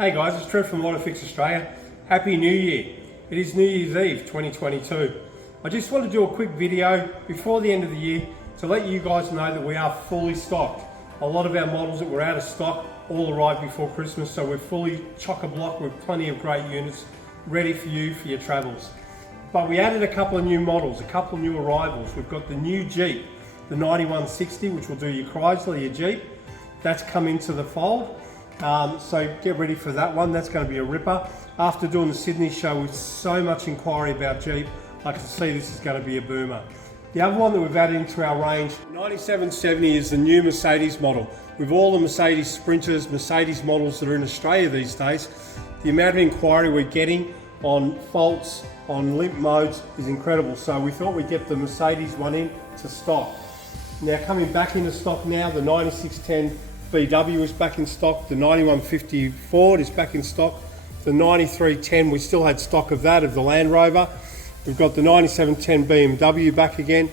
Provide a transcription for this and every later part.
Hey guys, it's Trev from Autophix Australia. Happy New Year. It is New Year's Eve 2022. I just want to do a quick video before the end of the year to let you guys know that we are fully stocked. A lot of our models that were out of stock all arrived before Christmas, so we're fully chock-a-block with plenty of great units ready for you for your travels. But we added a couple of new models, a couple of new arrivals. We've got the new Jeep, the 9160, which will do your Chrysler, your Jeep. That's come into the fold. So get ready for that one. That's going to be a ripper. After doing the Sydney show with so much inquiry about Jeep, I can see this is going to be a boomer. The other one that we've added into our range, 9770, is the new Mercedes model. With all the Mercedes Sprinters, Mercedes models that are in Australia these days, the amount of inquiry we're getting on faults, on limp modes is incredible. So we thought we'd get the Mercedes one in to stock. Now coming back into stock now, the 9610 VW is back in stock, the 9150 Ford is back in stock, the 9310 we still had stock of that, of the Land Rover. We've got the 9710 BMW back again,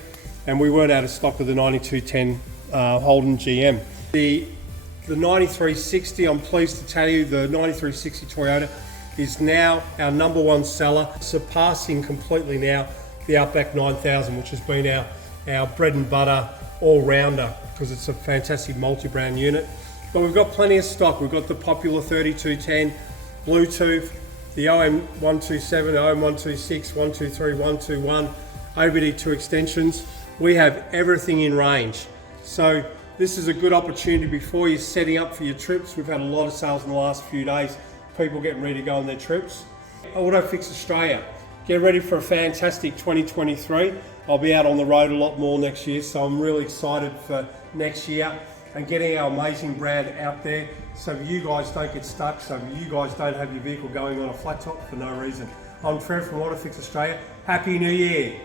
and we weren't out of stock of the 9210 Holden GM. The 9360, I'm pleased to tell you, the 9360 Toyota is now our number one seller, surpassing completely now the Outback 9000, which has been our bread and butter all-rounder, because it's a fantastic multi-brand unit. But we've got plenty of stock. We've got the popular 3210, Bluetooth, the OM127, OM126, 123, 121, OBD2 extensions. We have everything in range. So this is a good opportunity before you're setting up for your trips. We've had a lot of sales in the last few days, people getting ready to go on their trips. Autophix Australia, get ready for a fantastic 2023. I'll be out on the road a lot more next year, so I'm really excited for next year and getting our amazing brand out there so you guys don't get stuck, so you guys don't have your vehicle going on a flat top for no reason. I'm Trev from Autophix Australia. Happy New Year.